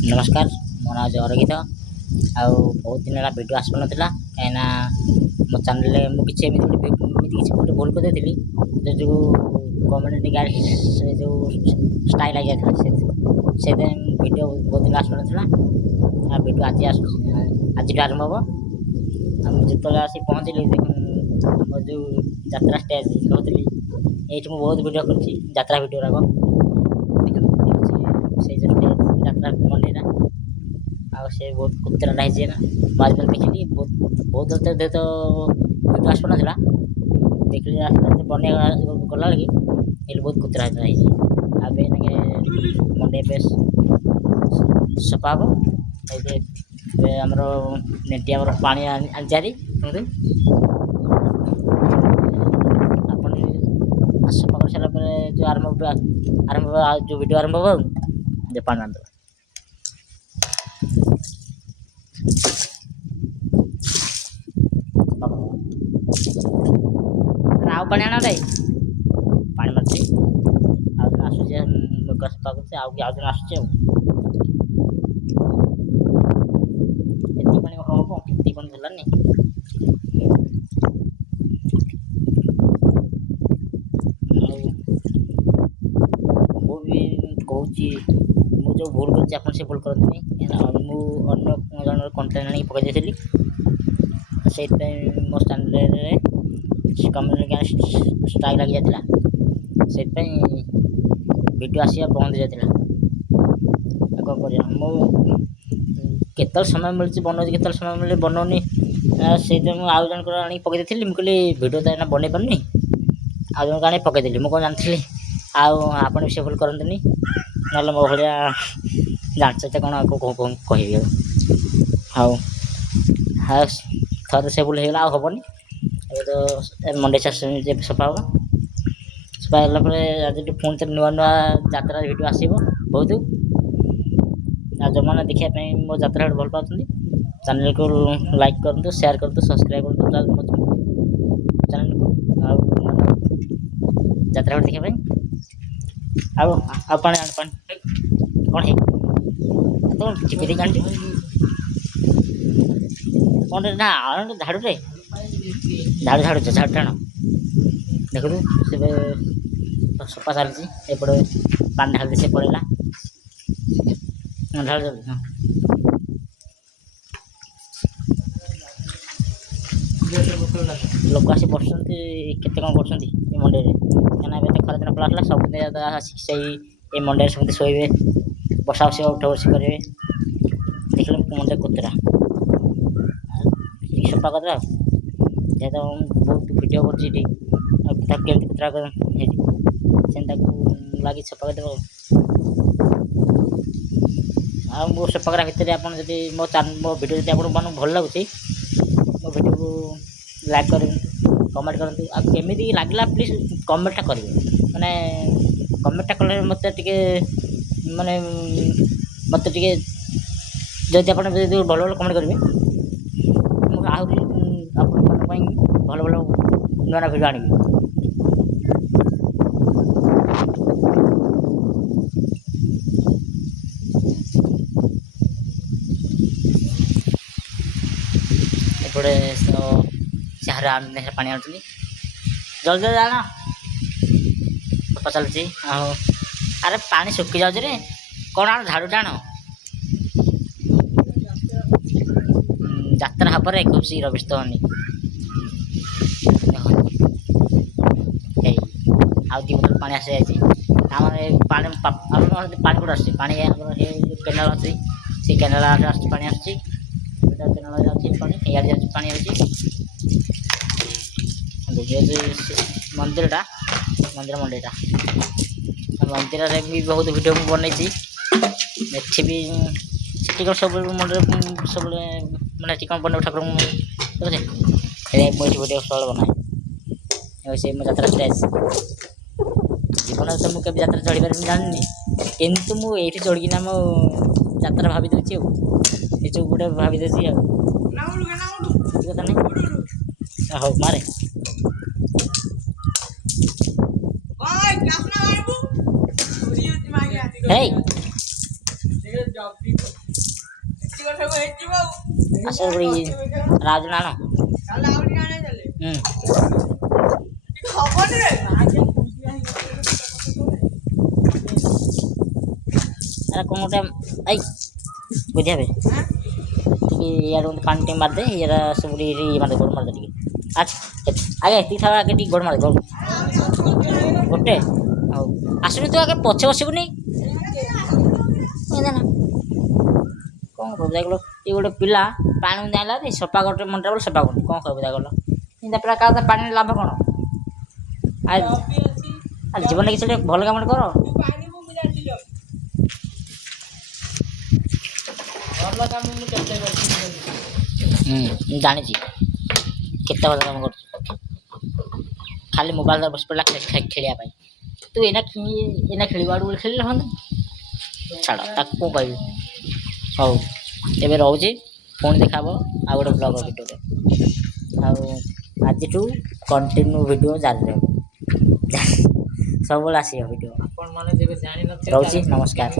नमस्कार मो ना अरगित आउ बहुत दिन है भिडियो आसपा नाला कहीं मो चैनल मुझे गोटे भूल कर जो कम्युनिटी गाइड से जो स्टाइल आ जाता से भिडियो बहुत दिन आसपा नाला भिडियो आज आज आरंभ हम जो आसी पहुँचली देख मोर जो यात्रा स्टेज कहती ये बहुत भिडियो कर भिडियो राग से जो स्टेज यात्रा मंदिर आ से बहुत कुतरा रही ना बाद में देखली बहुत दे तो भिडियो आसपा नाला देखली रास्ता बने गला लगी ये बहुत कुतरा रही अब मंडे पे सफा हम आमर नेटी आमर पानी जारी सफा कर सारा जो आरंभ जो वीडियो आरंभ हो जो पानी आंदो आउ पानी आना रे पानी मारती आसुचे मुख सफा करते आउ दिन आसुचे पानी हम के पानी धरलानी कहूँ जो भूल कर से भूल करते जन कंटेंट आनी पकई देती से मो चैनल कम्युनिटी स्ट्राइक लगी जाता से वीडियो आसा बंद हो जाता कौन कर समय मिलती बनाऊँ के समय मिले बनाऊनी से आउ जन आनी पकई देती मुझे कहली भिडियो तो बन पार्नी आउ जन आनी पकईदेली मुझे कौन जानी आपड़ भी से भूल करते ना मो भाया जानते कौन कह हाँ हाँ थर से भूल होगा हेनी तो मंडे सफा हम सफा आज पुणी नुआ नुआ यात्रा भिडियो आसो बहुत जो मैंने देखापी मो यात्रा भल पाती चैनल को लाइक करूँ शेयर करूँ सब्सक्राइब करूँ चैनल को यात्रा देखापी पानी कौन है तो चिपी जानी कौन ना झाड़ू रे झाड़ू झाड़ू झाड़ू टाण देखु से सफा चलती एपटे पानी ढाल से पड़ेगा ढाल हाँ लोक आसी बस केते कौन कर मंडे कहीं खरा दिन पड़ा सब से ये मंडे समझे शोबे बसा बस उठा बस करेंगे देख मंडे कुतरा सफा कर जेहेतु बहुत भिडियो कर कुतरा लगे सफा कर मो सफा करा भितर आप मो भिडियो जब आपको भल लगुच मो भिडियो को लाइक कर कमेंट करूँ आमि लगला प्लीज कमेंटा करेंगे माने कमेंटा कले मत माने मत जब आप भल भल कमेंट करेंगे आहरी भल भल नुआ भिडियो आनी एपटे पानी आनी जल्दी जल्दी जाना सफा चलती अरे पानी सुखी जाऊे रे कौन आण झाड़ू टाण यात्रा हब खूब शीघ्र व्यस्त होनी आउ दी बोतल पानी आसी जाए पानी कौट आस पानी केनाल अच्छी से केनाल पानी आसी केनाल पानी मंदिरटा मंदिर मंडीटा मंदिर भी बहुत वीडियो बनई भी सब मंदिर सब मैंने कौन बन ठाकुर वीडियो स्थल बनाए से यात्रा स्टेज जीवन तो मुझे यात्रा चढ़ी पार जानी किंतु मुझे चढ़ीना मो यात्रा भाभी दूसरी निज गोटे भाभी दूसरी कथा नहीं हाँ मारे ଆସ ରାଜନା ଆଣ ଆରେ କ'ଣ ଗୋଟେ ଏଇ ବୁଝିବା ଟିକେ ଇଆଡ଼େ ଗୋଟେ ପାଣି ଟିକେ ମାରିଦେ ଇଆଡ଼ା ସବୁ ଟିକେ ମାରିଦେ ଗୋଡ଼ ମାରିଦେ ଟିକେ ଆଜ୍ଞା ଏତିକି ଥାଉ ଆଗେ ଟିକେ ଗୋଡ଼ ମାରିଦେ ଗୋଟେ ହଉ ଆସୁନି ତୁ ଆଗେ ପଛେ ବସିବୁନି ନା କ'ଣ କହିବୁ ଦେଖିଲ ଏ ଗୋଟେ ପିଲା ପାଣି ଯାଇଲା ସଫା ଗୋଟେ ମଣ୍ଟା ବୋଲେ ସଫା କରୁନି କ'ଣ କହିବୁ ଦେଖିଲ ଏମିତି ପିଲା କାହା ପାଣିରେ ଲାଭ କ'ଣ ଜୀବନରେ କିଛି ଗୋଟେ ଭଲ କାମଟେ କର ମୁଁ ଜାଣିଛି କେତେ ଭଲ କାମ କରୁଛୁ ଖାଲି ମୋବାଇଲ ବସି ପଡ଼ିଲା ଖେଳିବା ପାଇଁ ତୁ ଏଇନା ଖେଳିବା ଆଡ଼ୁ ଖେଳିଲେ ହନ୍ତା ଛାଡ଼ ତାକୁ କ'ଣ କହିବି ହଉ ଏବେ ରହୁଛି ପୁଣି ଦେଖା ହବ ଆଉ ଗୋଟେ ବ୍ଲଗ୍ ଭିଡ଼ିଓରେ ଆଉ ଆଜିଠୁ କଣ୍ଟିନ୍ୟୁ ଭିଡ଼ିଓ ଜାରି ରହିବ ସବୁବେଳେ ଆସିବ ଭିଡ଼ିଓ ଆପଣମାନେ ଯେବେ ଜାଣିନଥିବେ ରହୁଛି ନମସ୍କାର।